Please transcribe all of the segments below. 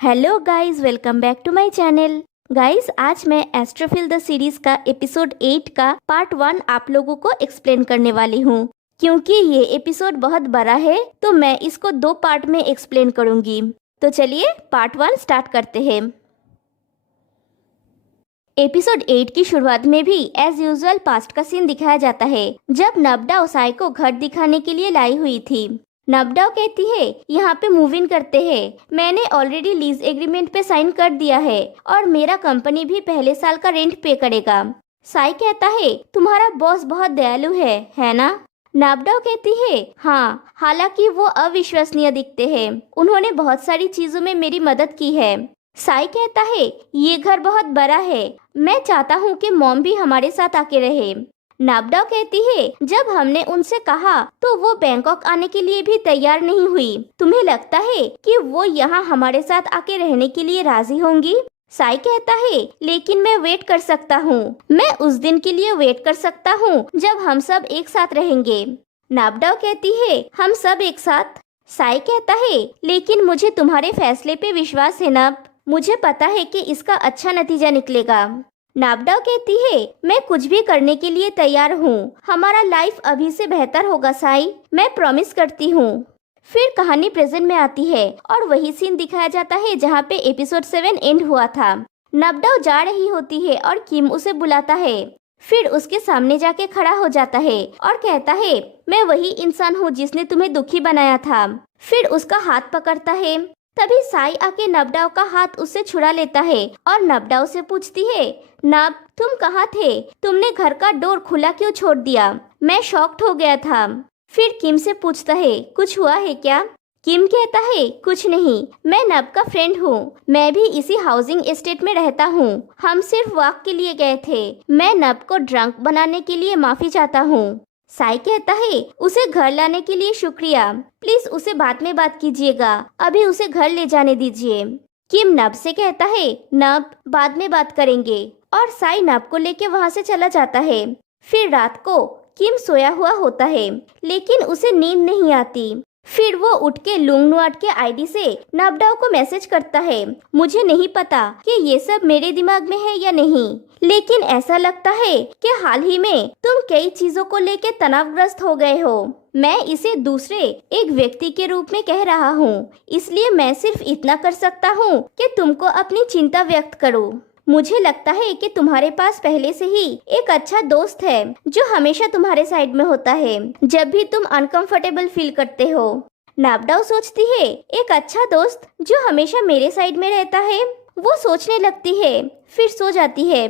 Hello guys, welcome back to my channel. Guys, आज मैं Astrophile the series का episode 8 का पार्ट 1 आप लोगों को एक्सप्लेन करने वाली हूँ। क्योंकि ये एपिसोड बहुत बड़ा है तो मैं इसको 2 पार्ट में एक्सप्लेन करूंगी। तो चलिए पार्ट 1 स्टार्ट करते हैं। एपिसोड 8 की शुरुआत में भी एज यूजुअल पास्ट का सीन दिखाया जाता है, जब नबडा साई को घर दिखाने के लिए लाई हुई थी। नबडा कहती है यहाँ पे मूव इन करते हैं, मैंने ऑलरेडी लीज एग्रीमेंट पे साइन कर दिया है और मेरा कंपनी भी पहले साल का रेंट पे करेगा। साई कहता है तुम्हारा बॉस बहुत दयालु है ना? नबडा कहती है हाँ, हालांकि वो अविश्वसनीय दिखते हैं, उन्होंने बहुत सारी चीजों में मेरी मदद की है। साई कहता है ये घर बहुत बड़ा है, मैं चाहता हूँ कि मॉम भी हमारे साथ आके रहे। नाबडा कहती है जब हमने उनसे कहा तो वो बैंकॉक आने के लिए भी तैयार नहीं हुई, तुम्हें लगता है कि वो यहाँ हमारे साथ आके रहने के लिए राजी होंगी? साई कहता है लेकिन मैं वेट कर सकता हूँ, मैं उस दिन के लिए वेट कर सकता हूँ जब हम सब एक साथ रहेंगे। नाबडा कहती है हम सब एक साथ? साई कहता है लेकिन मुझे तुम्हारे फैसले पे विश्वास है ना, मुझे पता है कि इसका अच्छा नतीजा निकलेगा। नाबडा कहती है मैं कुछ भी करने के लिए तैयार हूँ, हमारा लाइफ अभी से बेहतर होगा साई, मैं प्रॉमिस करती हूँ। फिर कहानी प्रेजेंट में आती है और वही सीन दिखाया जाता है जहाँ पे एपिसोड 7 एंड हुआ था। नाबडा जा रही होती है और किम उसे बुलाता है, फिर उसके सामने जाके खड़ा हो जाता है और कहता है मैं वही इंसान हूँ जिसने तुम्हें दुखी बनाया था। फिर उसका हाथ पकड़ता है, तभी साई आके नबडाओ का हाथ उससे छुड़ा लेता है और नबडाओ से पूछती है नब तुम कहाँ थे, तुमने घर का डोर खुला क्यों छोड़ दिया? मैं शॉक्ड हो गया था। फिर किम से पूछता है कुछ हुआ है क्या? किम कहता है कुछ नहीं, मैं नब का फ्रेंड हूँ, मैं भी इसी हाउसिंग एस्टेट में रहता हूँ, हम सिर्फ वॉक के लिए गए थे, मैं नब को ड्रंक बनाने के लिए माफी चाहता हूँ। साई कहता है उसे घर लाने के लिए शुक्रिया, प्लीज उसे बाद में बात कीजिएगा, अभी उसे घर ले जाने दीजिए। किम नब से कहता है नब बाद में बात करेंगे, और साई नब को लेके वहाँ से चला जाता है। फिर रात को किम सोया हुआ होता है लेकिन उसे नींद नहीं आती। फिर वो उठ के लुंगनुआट के आईडी से नबडाओ को मैसेज करता है, मुझे नहीं पता कि ये सब मेरे दिमाग में है या नहीं, लेकिन ऐसा लगता है कि हाल ही में तुम कई चीजों को लेके तनावग्रस्त हो गए हो। मैं इसे दूसरे एक व्यक्ति के रूप में कह रहा हूँ, इसलिए मैं सिर्फ इतना कर सकता हूँ कि तुमको अपनी चिंता व्यक्त करूँ। मुझे लगता है कि तुम्हारे पास पहले से ही एक अच्छा दोस्त है जो हमेशा तुम्हारे साइड में होता है जब भी तुम अनकंफर्टेबल फील करते हो। नाबडाओ सोचती है एक अच्छा दोस्त जो हमेशा मेरे साइड में रहता है, वो सोचने लगती है, फिर सो जाती है।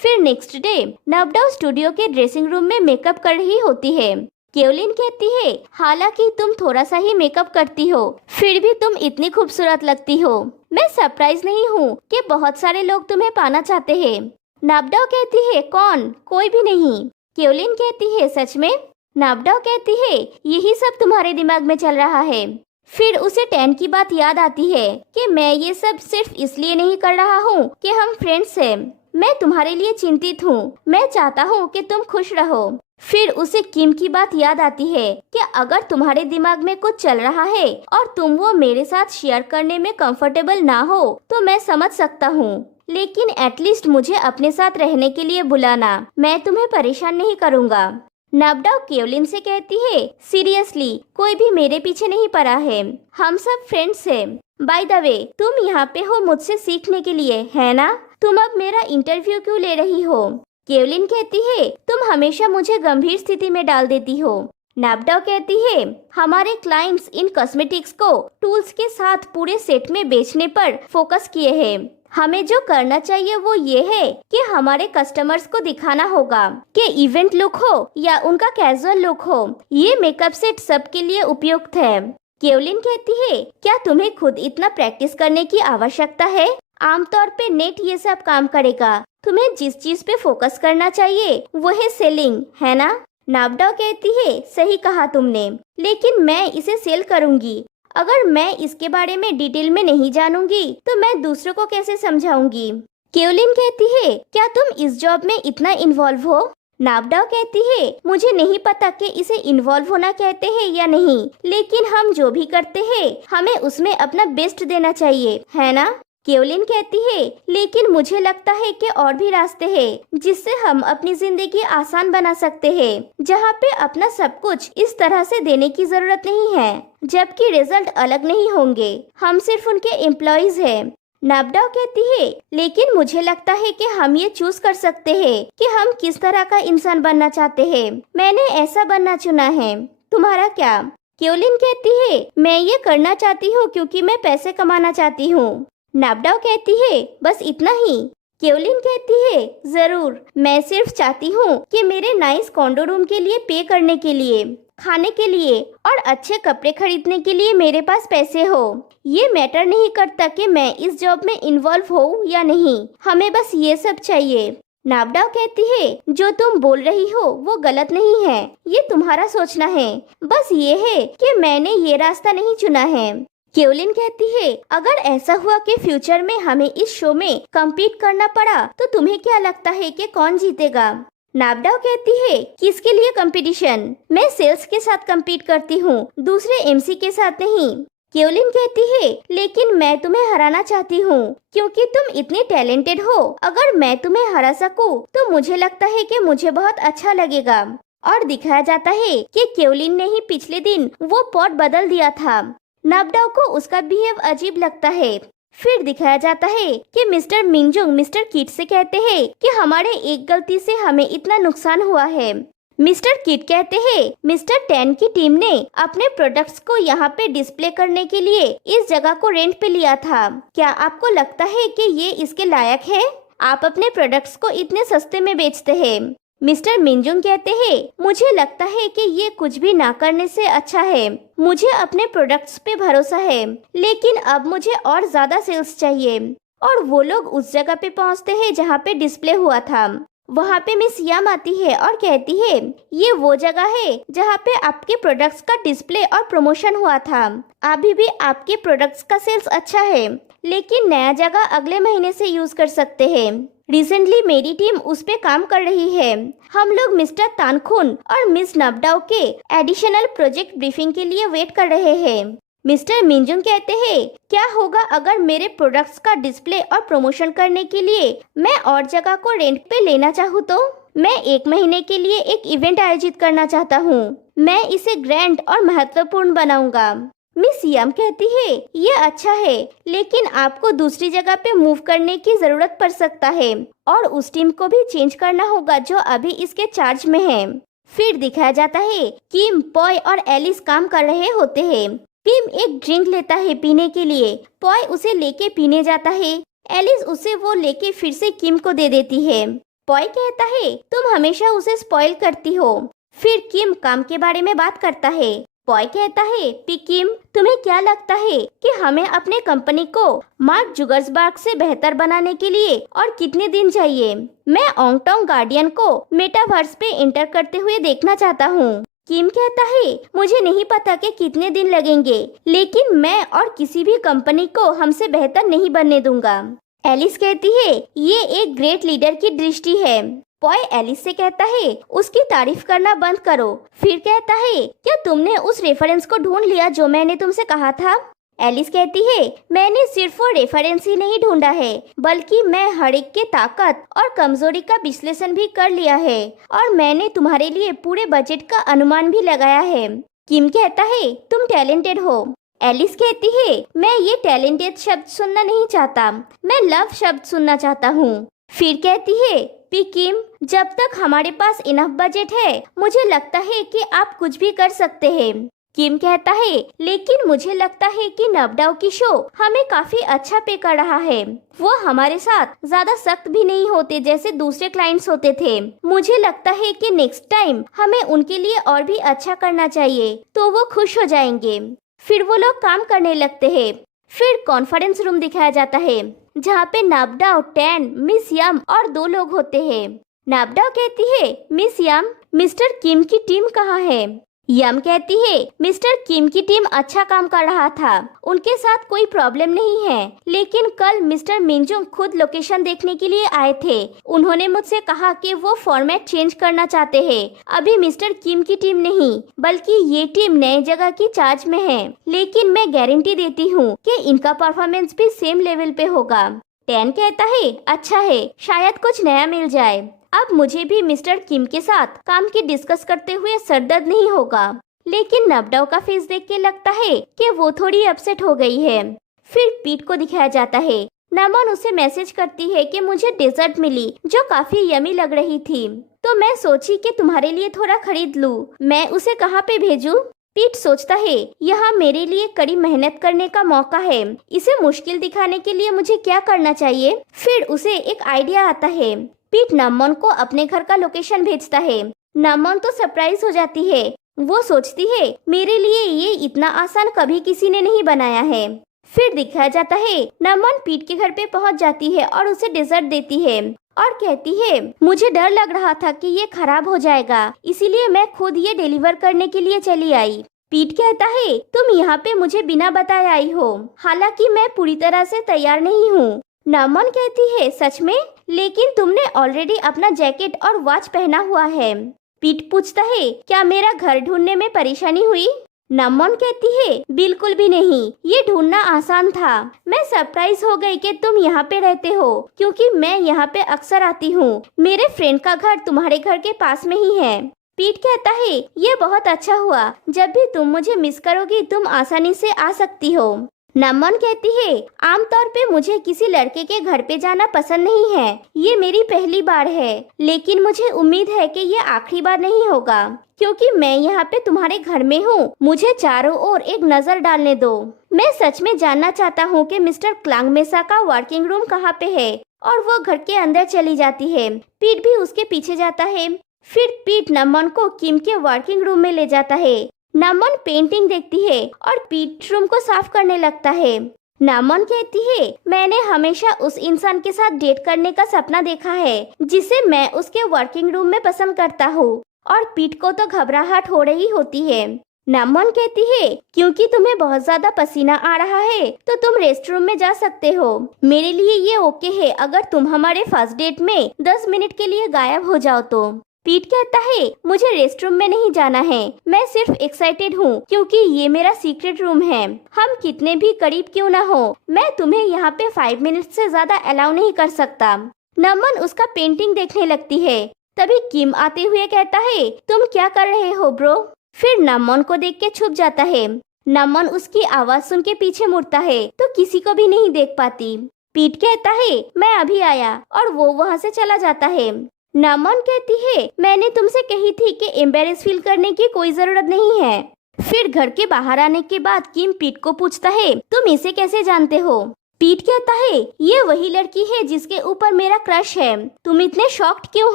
फिर नेक्स्ट डे नाबडाओ स्टूडियो के ड्रेसिंग रूम में मेकअप कर रही होती है। केवलिन कहती है हालांकि तुम थोड़ा सा ही मेकअप करती हो, फिर भी तुम इतनी खूबसूरत लगती हो, मैं सरप्राइज नहीं हूँ कि बहुत सारे लोग तुम्हें पाना चाहते हैं। नाबडाओ कहती है कौन? कोई भी नहीं। केवलिन कहती है सच में? नाबडाओ कहती है यही सब तुम्हारे दिमाग में चल रहा है। फिर उसे टैन की बात याद आती है कि मैं ये सब सिर्फ इसलिए नहीं कर रहा हूँ कि हम फ्रेंड्स हैं, मैं तुम्हारे लिए चिंतित हूँ, मैं चाहता हूँ कि तुम खुश रहो। फिर उसे किम की बात याद आती है कि अगर तुम्हारे दिमाग में कुछ चल रहा है और तुम वो मेरे साथ शेयर करने में कंफर्टेबल ना हो तो मैं समझ सकता हूँ, लेकिन एटलीस्ट मुझे अपने साथ रहने के लिए बुलाना, मैं तुम्हें परेशान नहीं करूँगा। नाबडाओ केवलिन से कहती है सीरियसली कोई भी मेरे पीछे नहीं पड़ा है, हम सब फ्रेंड्स हैं। बाय द वे तुम यहाँ पे हो मुझसे सीखने के लिए, है ना? तुम अब मेरा इंटरव्यू क्यों ले रही हो? केवलिन कहती है तुम हमेशा मुझे गंभीर स्थिति में डाल देती हो। नाबडाओ कहती है हमारे क्लाइंट्स इन कॉस्मेटिक्स को टूल्स के साथ पूरे सेट में बेचने पर फोकस किए हैं, हमें जो करना चाहिए वो ये है कि हमारे कस्टमर्स को दिखाना होगा कि इवेंट लुक हो या उनका कैजुअल लुक हो, ये मेकअप सेट सबके लिए उपयुक्त है। केवलिन कहती है क्या तुम्हें खुद इतना प्रैक्टिस करने की आवश्यकता है? आमतौर पे नेट ये सब काम करेगा, तुम्हें जिस चीज पे फोकस करना चाहिए वो है सेलिंग, है ना? नाबडाओ कहती है सही कहा तुमने, लेकिन मैं इसे सेल करूंगी, अगर मैं इसके बारे में डिटेल में नहीं जानूंगी तो मैं दूसरों को कैसे समझाऊंगी? केवलिन कहती है क्या तुम इस जॉब में इतना इन्वॉल्व हो? नाबडाओ कहती है मुझे नहीं पता कि इसे इन्वॉल्व होना कहते हैं या नहीं, लेकिन हम जो भी करते हैं हमें उसमें अपना बेस्ट देना चाहिए, है ना? केवलिन कहती है लेकिन मुझे लगता है कि और भी रास्ते हैं जिससे हम अपनी जिंदगी आसान बना सकते हैं, जहाँ पे अपना सब कुछ इस तरह से देने की जरूरत नहीं है, जबकि रिजल्ट अलग नहीं होंगे। हम सिर्फ उनके एम्प्लॉइज हैं। नाबडाओ कहती है लेकिन मुझे लगता है कि हम ये चूज कर सकते हैं कि हम किस तरह का इंसान बनना चाहते हैं। मैंने ऐसा बनना चुना है, तुम्हारा क्या? केवलिन कहती है मैं ये करना चाहती हूँ क्योंकि मैं पैसे कमाना चाहती हूँ। नाबडाओ कहती है बस इतना ही? केवलिन कहती है जरूर, मैं सिर्फ चाहती हूँ कि मेरे नाइस कॉन्डो रूम के लिए पे करने के लिए, खाने के लिए और अच्छे कपड़े खरीदने के लिए मेरे पास पैसे हो। ये मैटर नहीं करता कि मैं इस जॉब में इन्वॉल्व हूँ या नहीं, हमें बस ये सब चाहिए। नाबडाओ कहती है जो तुम बोल रही हो वो गलत नहीं है, ये तुम्हारा सोचना है, बस ये है कि मैंने ये रास्ता नहीं चुना है। केवलिन कहती है अगर ऐसा हुआ कि फ्यूचर में हमें इस शो में कम्पीट करना पड़ा तो तुम्हें क्या लगता है कि कौन जीतेगा? नाबडाओ कहती है किसके लिए कंपटीशन? मैं सेल्स के साथ कम्पीट करती हूँ, दूसरे एमसी के साथ नहीं। केवलिन कहती है लेकिन मैं तुम्हें हराना चाहती हूँ क्योंकि तुम इतनी टैलेंटेड हो। अगर मैं तुम्हें हरा सकूँ तो मुझे लगता है कि मुझे बहुत अच्छा लगेगा। और दिखाया जाता है कि केवलिन ने ही पिछले दिन वो पॉट बदल दिया था। नाबडाओ को उसका बिहेव अजीब लगता है। फिर दिखाया जाता है कि मिस्टर मिंजुंग मिस्टर किट से कहते हैं कि हमारे एक गलती से हमें इतना नुकसान हुआ है। मिस्टर किट कहते हैं मिस्टर टेन की टीम ने अपने प्रोडक्ट्स को यहाँ पे डिस्प्ले करने के लिए इस जगह को रेंट पे लिया था। क्या आपको लगता है कि ये इसके लायक है? आप अपने प्रोडक्ट्स को इतने सस्ते में बेचते हैं। मिस्टर मिंजुंग कहते हैं मुझे लगता है कि ये कुछ भी ना करने से अच्छा है। मुझे अपने प्रोडक्ट्स पे भरोसा है, लेकिन अब मुझे और ज्यादा सेल्स चाहिए। और वो लोग उस जगह पे पहुंचते हैं जहाँ पे डिस्प्ले हुआ था। वहाँ पे मिस याम आती है और कहती है ये वो जगह है जहाँ पे आपके प्रोडक्ट्स का डिस्प्ले और प्रमोशन हुआ था। अभी भी आपके प्रोडक्ट्स का सेल्स अच्छा है, लेकिन नया जगह अगले महीने से यूज कर सकते हैं। रिसेंटली मेरी टीम उस पे काम कर रही है। हम लोग मिस्टर तानखुन और मिस नाबडाओ के एडिशनल प्रोजेक्ट ब्रीफिंग के लिए वेट कर रहे हैं। मिस्टर मिंजुंग कहते हैं क्या होगा अगर मेरे प्रोडक्ट्स का डिस्प्ले और प्रमोशन करने के लिए मैं और जगह को रेंट पे लेना चाहूँ तो? मैं 1 महीने के लिए एक इवेंट आयोजित करना चाहता हूँ। मैं इसे ग्रैंड और महत्वपूर्ण बनाऊंगा। मिस याम कहती है ये अच्छा है, लेकिन आपको दूसरी जगह पे मूव करने की जरूरत पड़ सकता है और उस टीम को भी चेंज करना होगा जो अभी इसके चार्ज में है। फिर दिखाया जाता है किम, पॉय और एलिस काम कर रहे होते हैं। किम एक ड्रिंक लेता है पीने के लिए, पॉय उसे लेके पीने जाता है, एलिस उसे वो लेके फिर से किम को दे देती है। पॉय कहता है तुम हमेशा उसे स्पॉइल करती हो। फिर किम काम के बारे में बात करता है। पॉय कहता है किम, तुम्हें क्या लगता है कि हमें अपने कंपनी को मार्क जुगर्सबर्ग से बेहतर बनाने के लिए और कितने दिन चाहिए? मैं ऑंगटोंग गार्डियन को मेटावर्स पे एंटर करते हुए देखना चाहता हूँ। किम कहता है मुझे नहीं पता कि कितने दिन लगेंगे, लेकिन मैं और किसी भी कंपनी को हमसे बेहतर नहीं बनने दूंगा। एलिस कहती है ये एक ग्रेट लीडर की दृष्टि है। पॉय एलिस से कहता है उसकी तारीफ करना बंद करो। फिर कहता है क्या तुमने उस रेफरेंस को ढूंढ लिया जो मैंने तुमसे कहा था? एलिस कहती है मैंने सिर्फ वो रेफरेंस ही नहीं ढूंढा है, बल्कि मैं हर एक के ताकत और कमजोरी का विश्लेषण भी कर लिया है और मैंने तुम्हारे लिए पूरे बजट का अनुमान भी लगाया है। किम कहता है तुम टैलेंटेड हो। एलिस कहती है मैं ये टैलेंटेड शब्द सुनना नहीं चाहता, मैं लव शब्द सुनना चाहता हूँ। फिर कहती है किम, जब तक हमारे पास इनफ बजट है मुझे लगता है कि आप कुछ भी कर सकते हैं। किम कहता है लेकिन मुझे लगता है कि नाबडाओ की शो हमें काफी अच्छा पे कर रहा है। वो हमारे साथ ज्यादा सख्त भी नहीं होते जैसे दूसरे क्लाइंट्स होते थे। मुझे लगता है कि नेक्स्ट टाइम हमें उनके लिए और भी अच्छा करना चाहिए तो वो खुश हो जाएंगे। फिर वो लोग काम करने लगते हैं। फिर कॉन्फ्रेंस रूम दिखाया जाता है जहाँ पे नाबडाओ, टैन, मिस याम और 2 लोग होते हैं। नाबडाओ कहती है मिस याम, मिस्टर किम की टीम कहाँ है? यम कहती है मिस्टर किम की टीम अच्छा काम कर रहा था, उनके साथ कोई प्रॉब्लम नहीं है, लेकिन कल मिस्टर मिनजुंग खुद लोकेशन देखने के लिए आए थे। उन्होंने मुझसे कहा कि वो फॉर्मेट चेंज करना चाहते हैं। अभी मिस्टर किम की टीम नहीं बल्कि ये टीम नए जगह की चार्ज में है, लेकिन मैं गारंटी देती हूँ कि इनका परफॉर्मेंस भी सेम लेवल पे होगा। टैन कहता है अच्छा है, शायद कुछ नया मिल जाए। अब मुझे भी मिस्टर किम के साथ काम की डिस्कस करते हुए सरदर्द नहीं होगा। लेकिन नबडाओ का फेस देख के लगता है कि वो थोड़ी अपसेट हो गई है। फिर पीट को दिखाया जाता है। नमन उसे मैसेज करती है कि मुझे डेजर्ट मिली जो काफी यमी लग रही थी, तो मैं सोची कि तुम्हारे लिए थोड़ा खरीद लूं। मैं उसे कहाँ पे भेजूं? पीट सोचता है यहाँ मेरे लिए कड़ी मेहनत करने का मौका है, इसे मुश्किल दिखाने के लिए मुझे क्या करना चाहिए? फिर उसे एक आइडिया आता है। पीट नमन को अपने घर का लोकेशन भेजता है। नमन तो सरप्राइज हो जाती है। वो सोचती है मेरे लिए ये इतना आसान कभी किसी ने नहीं बनाया है। फिर दिखाया जाता है नमन पीट के घर पे पहुंच जाती है और उसे डेजर्ट देती है और कहती है मुझे डर लग रहा था कि ये खराब हो जाएगा, इसीलिए मैं खुद ये डिलीवर करने के लिए चली आई। पीट कहता है तुम यहाँ पे मुझे बिना बताए आई हो, हालांकि मैं पूरी तरह से तैयार नहीं हूँ। नमन कहती है सच में? लेकिन तुमने ऑलरेडी अपना जैकेट और वॉच पहना हुआ है। पीट पूछता है क्या मेरा घर ढूंढने में परेशानी हुई? नमन कहती है बिल्कुल भी नहीं, ये ढूंढना आसान था। मैं सरप्राइज हो गई कि तुम यहाँ पे रहते हो, क्योंकि मैं यहाँ पे अक्सर आती हूँ। मेरे फ्रेंड का घर तुम्हारे घर के पास में ही है। पीट कहता है ये बहुत अच्छा हुआ, जब भी तुम मुझे मिस करोगी तुम आसानी से आ सकती हो। नमन कहती है आमतौर पे मुझे किसी लड़के के घर पे जाना पसंद नहीं है, ये मेरी पहली बार है, लेकिन मुझे उम्मीद है कि ये आखिरी बार नहीं होगा, क्योंकि मैं यहाँ पे तुम्हारे घर में हूँ। मुझे चारों ओर एक नजर डालने दो। मैं सच में जानना चाहता हूँ कि मिस्टर क्लांग मेसा का वर्किंग रूम कहाँ पे है। और वो घर के अंदर चली जाती है। पीट भी उसके पीछे जाता है। फिर पीट नमन को किम के वर्किंग रूम में ले जाता है। नमन पेंटिंग देखती है और पीट रूम को साफ करने लगता है। नमन कहती है मैंने हमेशा उस इंसान के साथ डेट करने का सपना देखा है जिसे मैं उसके वर्किंग रूम में पसंद करता हूँ, और पीट को तो घबराहट हो रही होती है। नमन कहती है क्योंकि तुम्हें बहुत ज्यादा पसीना आ रहा है तो तुम रेस्ट रूम में जा सकते हो। मेरे लिए ये ओके है अगर तुम हमारे फर्स्ट डेट में 10 मिनट के लिए गायब हो जाओ तो। पीट कहता है मुझे रेस्ट रूम में नहीं जाना है, मैं सिर्फ एक्साइटेड हूँ क्योंकि ये मेरा सीक्रेट रूम है। हम कितने भी करीब क्यों ना हो, मैं तुम्हें यहाँ पे 5 मिनट से ज्यादा अलाउ नहीं कर सकता। नमन उसका पेंटिंग देखने लगती है। तभी किम आते हुए कहता है तुम क्या कर रहे हो ब्रो? फिर नमन को देख के छुप जाता है। नमन उसकी आवाज सुन के पीछे मुड़ता है तो किसी को भी नहीं देख पाती। पीट कहता है मैं अभी आया, और वो वहाँ से चला जाता है। नमन कहती है मैंने तुमसे कही थी कि एम्बेरेस फील करने की कोई जरूरत नहीं है। फिर घर के बाहर आने के बाद किम पीट को पूछता है तुम इसे कैसे जानते हो? पीट कहता है ये वही लड़की है जिसके ऊपर मेरा क्रश है। तुम इतने शॉक्ड क्यों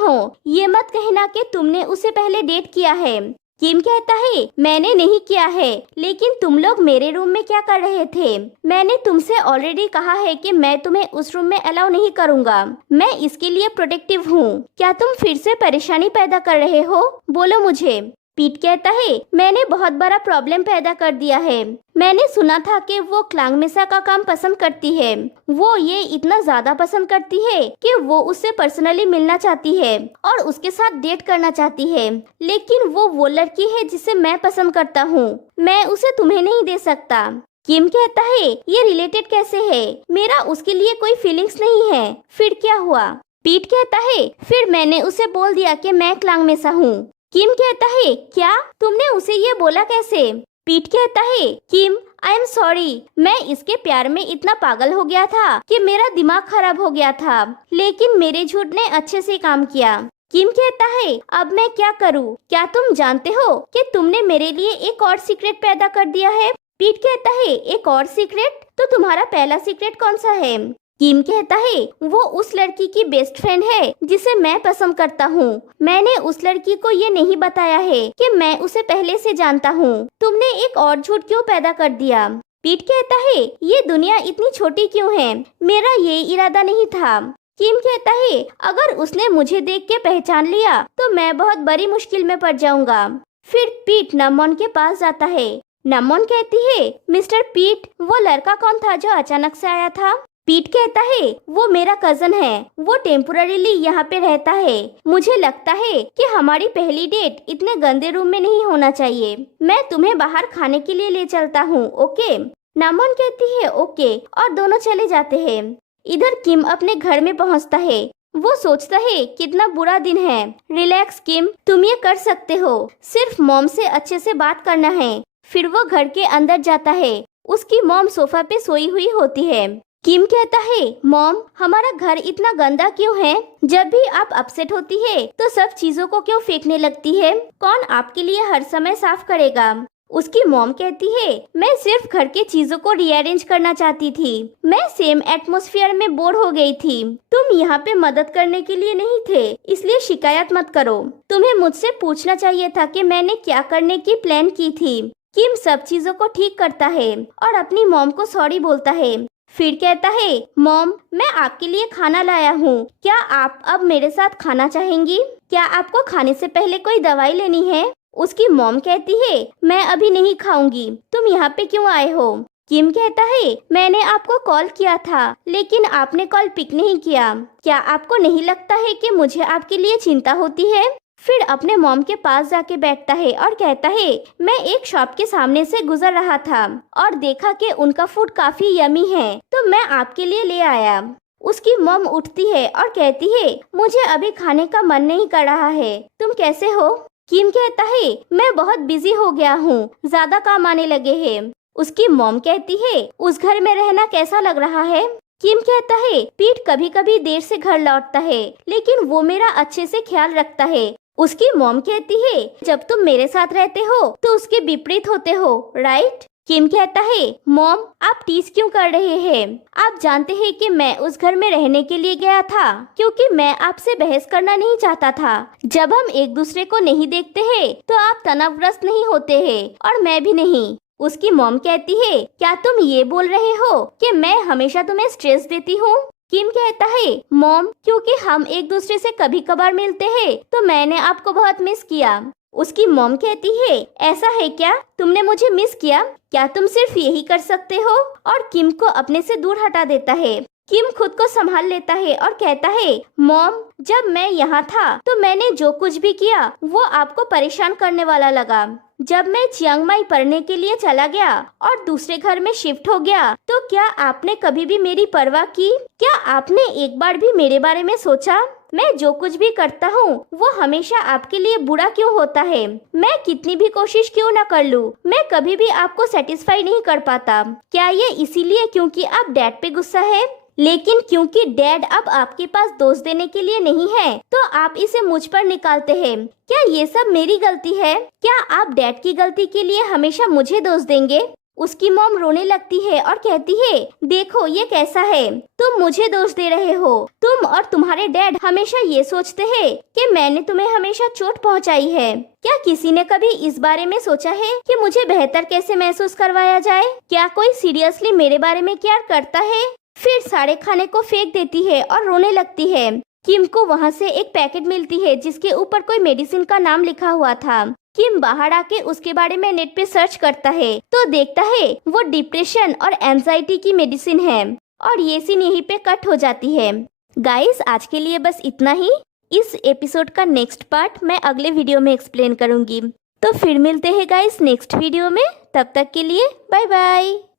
हो? ये मत कहना कि तुमने उसे पहले डेट किया है। किम कहता है मैंने नहीं किया है, लेकिन तुम लोग मेरे रूम में क्या कर रहे थे? मैंने तुमसे ऑलरेडी कहा है कि मैं तुम्हें उस रूम में अलाउ नहीं करूंगा। मैं इसके लिए प्रोटेक्टिव हूँ। क्या तुम फिर से परेशानी पैदा कर रहे हो? बोलो मुझे। पीट कहता है मैंने बहुत बड़ा प्रॉब्लम पैदा कर दिया है। मैंने सुना था कि वो क्लांग मेसा का काम पसंद करती है। वो ये इतना ज्यादा पसंद करती है कि वो उससे पर्सनली मिलना चाहती है और उसके साथ डेट करना चाहती है, लेकिन वो लड़की है जिसे मैं पसंद करता हूँ। मैं उसे तुम्हें नहीं दे सकता। किम कहता है ये रिलेटेड कैसे है? मेरा उसके लिए कोई फीलिंग्स नहीं है। फिर क्या हुआ? पीट कहता है फिर मैंने उसे बोल दिया कि मैं क्लांग मेसा हूँ। किम कहता है क्या? तुमने उसे ये बोला कैसे? पीट कहता है किम आई एम सॉरी, मैं इसके प्यार में इतना पागल हो गया था कि मेरा दिमाग खराब हो गया था, लेकिन मेरे झूठ ने अच्छे से काम किया। किम कहता है अब मैं क्या करूँ? क्या तुम जानते हो कि तुमने मेरे लिए एक और सीक्रेट पैदा कर दिया है? पीट कहता है एक और सीक्रेट? तो तुम्हारा पहला सीक्रेट कौन सा है? किम कहता है वो उस लड़की की बेस्ट फ्रेंड है जिसे मैं पसंद करता हूँ। मैंने उस लड़की को ये नहीं बताया है कि मैं उसे पहले से जानता हूँ। तुमने एक और झूठ क्यों पैदा कर दिया? पीट कहता है ये दुनिया इतनी छोटी क्यों है? मेरा ये इरादा नहीं था। किम कहता है अगर उसने मुझे देख के पहचान लिया तो मैं बहुत बड़ी मुश्किल में पड़ जाऊंगा। फिर पीट नमोन के पास जाता है। नमोन कहती है, मिस्टर पीट, वो लड़का कौन था जो अचानक से आया था? पीट कहता है, वो मेरा कजन है, वो टेम्पोररीली यहाँ पे रहता है। मुझे लगता है कि हमारी पहली डेट इतने गंदे रूम में नहीं होना चाहिए। मैं तुम्हें बाहर खाने के लिए ले चलता हूँ, ओके? नमोन कहती है ओके, और दोनों चले जाते हैं। इधर किम अपने घर में पहुँचता है। वो सोचता है कितना बुरा दिन है। रिलैक्स किम, तुम ये कर सकते हो, सिर्फ मॉम से अच्छे से बात करना है। फिर वो घर के अंदर जाता है। उसकी मॉम सोफा पे सोई हुई होती है। किम कहता है, मॉम, हमारा घर इतना गंदा क्यों है? जब भी आप अपसेट होती है तो सब चीजों को क्यों फेंकने लगती है? कौन आपके लिए हर समय साफ करेगा? उसकी मॉम कहती है, मैं सिर्फ घर के चीजों को रीअरेंज करना चाहती थी। मैं सेम एटमॉस्फेयर में बोर हो गई थी। तुम यहाँ पे मदद करने के लिए नहीं थे, इसलिए शिकायत मत करो। तुम्हें मुझसे पूछना चाहिए था कि मैंने क्या करने की प्लान की थी। किम सब चीजों को ठीक करता है और अपनी मॉम को सॉरी बोलता है। फिर कहता है, मॉम, मैं आपके लिए खाना लाया हूँ। क्या आप अब मेरे साथ खाना चाहेंगी? क्या आपको खाने से पहले कोई दवाई लेनी है? उसकी मॉम कहती है, मैं अभी नहीं खाऊंगी। तुम यहाँ पे क्यों आए हो? किम कहता है, मैंने आपको कॉल किया था, लेकिन आपने कॉल पिक नहीं किया। क्या आपको नहीं लगता है कि मुझे आपके लिए चिंता होती है? फिर अपने मॉम के पास जाके बैठता है और कहता है, मैं एक शॉप के सामने से गुजर रहा था और देखा कि उनका फूड काफी यमी है, तो मैं आपके लिए ले आया। उसकी मॉम उठती है और कहती है, मुझे अभी खाने का मन नहीं कर रहा है। तुम कैसे हो? किम कहता है, मैं बहुत बिजी हो गया हूँ, ज्यादा काम आने लगे हैं। उसकी मॉम कहती है, उस घर में रहना कैसा लग रहा है? किम कहता है, पीट कभी कभी देर से घर लौटता है, लेकिन वो मेरा अच्छे से ख्याल रखता है। उसकी मॉम कहती है, जब तुम मेरे साथ रहते हो तो उसके विपरीत होते हो, राइट? किम कहता है, मॉम, आप टीज क्यों कर रहे हैं? आप जानते हैं कि मैं उस घर में रहने के लिए गया था क्योंकि मैं आपसे बहस करना नहीं चाहता था। जब हम एक दूसरे को नहीं देखते हैं तो आप तनावग्रस्त नहीं होते हैं और मैं भी नहीं। उसकी मॉम कहती है, क्या तुम ये बोल रहे हो कि मैं हमेशा तुम्हें स्ट्रेस देती हूँ? किम कहता है, मॉम, क्योंकि हम एक दूसरे से कभी कभार मिलते हैं तो मैंने आपको बहुत मिस किया। उसकी मॉम कहती है, ऐसा है क्या? तुमने मुझे मिस किया? क्या तुम सिर्फ यही कर सकते हो? और किम को अपने से दूर हटा देता है। किम खुद को संभाल लेता है और कहता है, मॉम, जब मैं यहाँ था तो मैंने जो कुछ भी किया वो आपको परेशान करने वाला लगा। जब मैं चियांग माई पढ़ने के लिए चला गया और दूसरे घर में शिफ्ट हो गया तो क्या आपने कभी भी मेरी परवाह की? क्या आपने एक बार भी मेरे बारे में सोचा? मैं जो कुछ भी करता हूँ वो हमेशा आपके लिए बुरा क्यों होता है? मैं कितनी भी कोशिश क्यों न कर लूँ, मैं कभी भी आपको सेटिस्फाई नहीं कर पाता। क्या ये इसीलिए क्योंकि आप डैड पे गुस्सा है? लेकिन क्योंकि डैड अब आपके पास दोष देने के लिए नहीं है तो आप इसे मुझ पर निकालते हैं। क्या ये सब मेरी गलती है? क्या आप डैड की गलती के लिए हमेशा मुझे दोष देंगे? उसकी मॉम रोने लगती है और कहती है, देखो ये कैसा है, तुम मुझे दोष दे रहे हो। तुम और तुम्हारे डैड हमेशा ये सोचते हैं कि मैंने तुम्हें हमेशा चोट पहुंचाई है। क्या किसी ने कभी इस बारे में सोचा है कि मुझे बेहतर कैसे महसूस करवाया जाए? क्या कोई सीरियसली मेरे बारे में केयर करता है? फिर सारे खाने को फेंक देती है और रोने लगती है। किम को वहाँ से एक पैकेट मिलती है जिसके ऊपर कोई मेडिसिन का नाम लिखा हुआ था। किम बाहर आके उसके बारे में नेट पे सर्च करता है तो देखता है वो डिप्रेशन और एंजाइटी की मेडिसिन है। और ये सीन यहीं पे कट हो जाती है। गाइस, आज के लिए बस इतना ही। इस एपिसोड का नेक्स्ट पार्ट मैं अगले वीडियो में एक्सप्लेन करूंगी। तो फिर मिलते हैं गाइस नेक्स्ट वीडियो में। तब तक के लिए बाय बाय।